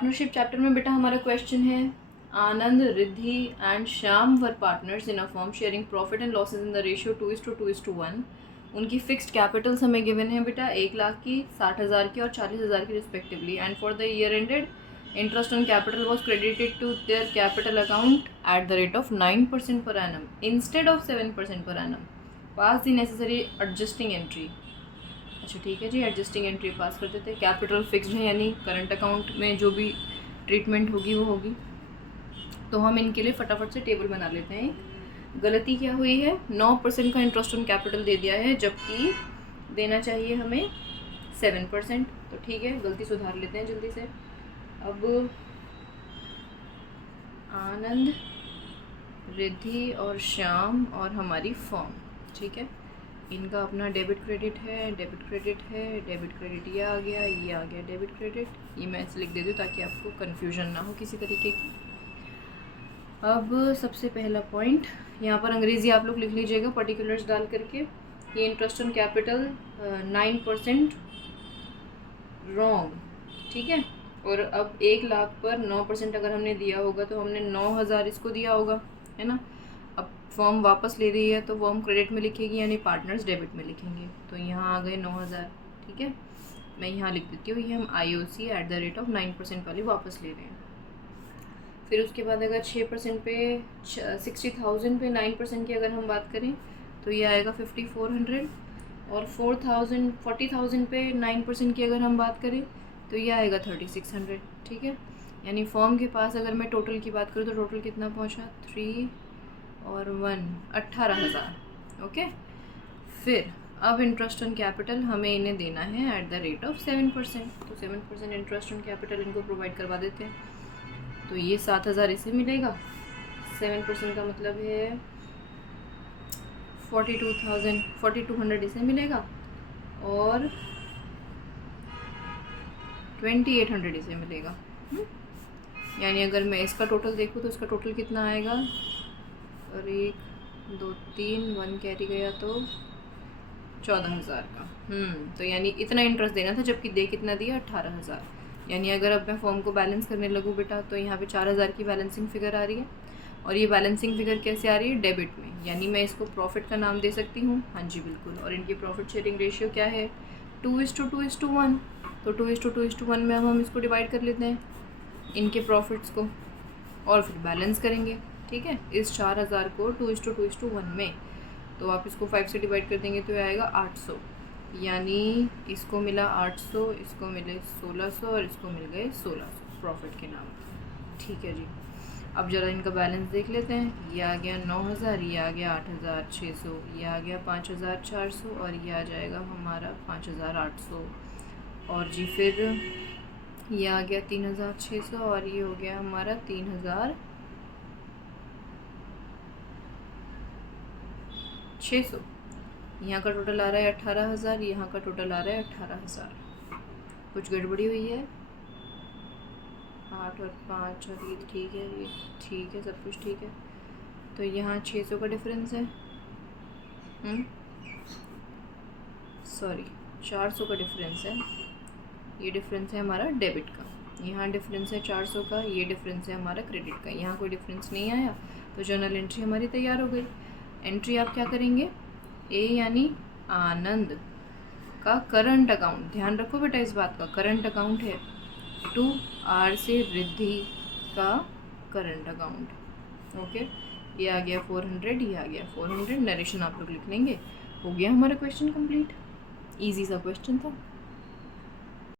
Partnership chapter में बेटा हमारा क्वेश्चन है, Anand, Riddhi and Shyam were partners in a firm sharing profit and losses in the ratio 2:2:1। उनकी fixed Capitals हमें गिवन है बेटा 1 लाख की, 60,000 की और 40,000 की respectively. And for the year ended interest on capital was credited to their capital account at the rate of 9% per annum instead of 7% per annum. Pass the necessary adjusting entry. अच्छा ठीक है जी, adjusting entry पास कर देते हैं। Capital fixed है यानी current account में जो भी ट्रीटमेंट होगी वो होगी। तो हम इनके लिए फटाफट से टेबल बना लेते हैं। गलती क्या हुई है, 9% का इंटरेस्ट ऑन कैपिटल दे दिया है जबकि देना चाहिए हमें 7%। तो ठीक है, गलती सुधार लेते हैं जल्दी से। अब आनंद, रिद्धि और श्याम और हमारी फॉर्म, ठीक है, इनका अपना डेबिट क्रेडिट है, डेबिट क्रेडिट है, डेबिट क्रेडिट ये आ गया, ये आ गया डेबिट क्रेडिट। ये मैं ऐसे लिख देती हूँ ताकि आपको कन्फ्यूजन ना हो किसी तरीके की। अब सबसे पहला पॉइंट यहाँ पर अंग्रेज़ी आप लोग लिख लीजिएगा पर्टिकुलर्स डाल करके। ये इंटरेस्ट ऑन कैपिटल 9% रॉन्ग, ठीक है। और अब 1 लाख पर 9% अगर हमने दिया होगा तो हमने 9,000 इसको दिया होगा, है ना। अब फॉर्म वापस ले रही है तो फॉर्म क्रेडिट में लिखेगी यानी पार्टनर्स डेबिट में लिखेंगे। तो यहाँ आ गए 9,000, ठीक है। मैं यहाँ लिख देती हूँ, ये हम IOC eight the rate of 9% वाली वापस ले रहे हैं। फिर उसके बाद अगर 6% पे 60,000 पे 9% की अगर हम बात करें तो ये आएगा 5,400। और 40,000 पे 9% की अगर हम बात करें तो ये आएगा 3,600, ठीक है। यानी फॉर्म के पास अगर मैं टोटल की बात करूँ तो टोटल कितना पहुँचा, 3 और 1 18,000, ओके। फिर अब इंटरेस्ट ऑन कैपिटल हमें इन्हें देना है एट द रेट ऑफ 7%। तो 7% इंटरेस्ट ऑन कैपिटल इनको प्रोवाइड करवा देते हैं। तो ये 7,000 इसे मिलेगा, 7% का मतलब है 4,200 इसे मिलेगा और 2,800 इसे मिलेगा। यानी अगर मैं इसका टोटल देखूँ तो इसका टोटल कितना आएगा, और 1 2 3 1 कैरी गया तो 14,000 का। तो यानी इतना इंटरेस्ट देना था जबकि दे कितना दिया, 18,000। यानी अगर अब मैं फॉर्म को बैलेंस करने लगूँ बेटा तो यहाँ पे 4,000 की बैलेंसिंग फिगर आ रही है। और ये बैलेंसिंग फिगर कैसे आ रही है, डेबिट में, यानी मैं इसको प्रॉफिट का नाम दे सकती हूँ। हाँ जी बिल्कुल। और इनकी प्रॉफिट शेयरिंग रेशियो क्या है, 2:2:1। तो 2:2:1 में हम इसको डिवाइड कर लेते हैं इनके प्रॉफिट्स को और फिर बैलेंस करेंगे, ठीक है, इस 4,000 को 2:2:1 में। तो आप इसको 5 से डिवाइड कर देंगे तो ये आएगा 800। यानी इसको मिला 800, इसको मिले 1,600 और इसको मिल गए 1,600 प्रॉफिट के नाम, ठीक है जी। अब ज़रा इनका बैलेंस देख लेते हैं। ये आ गया 9,000, ये आ गया 8,600, ये आ गया 5,400 और ये आ जाएगा हमारा 5,800। और जी फिर ये आ गया 3,600 और ये हो गया हमारा 3,600। यहाँ का टोटल आ रहा है 18,000, यहाँ का टोटल आ रहा है 18,000। कुछ गड़बड़ी हुई है, 8 और 5 और ये ठीक है, ये ठीक है, सब कुछ ठीक है। तो यहाँ 600 का डिफरेंस है, सॉरी 400 का डिफरेंस है। ये डिफरेंस है हमारा डेबिट का, यहाँ डिफरेंस है 400 का, ये डिफरेंस है हमारा क्रेडिट का। यहाँ कोई डिफरेंस नहीं आया तो जर्नल एंट्री हमारी तैयार हो गई। एंट्री आप क्या करेंगे, ए यानी आनंद का करंट अकाउंट, ध्यान रखो बेटा इस बात का, करंट अकाउंट है, टू आर से रिद्धि का करंट अकाउंट, ओके। ये आ गया 400, ये आ गया 400। नरेशन आप लोग लिख लेंगे। हो गया हमारा क्वेश्चन कंप्लीट। इजी सा क्वेश्चन था।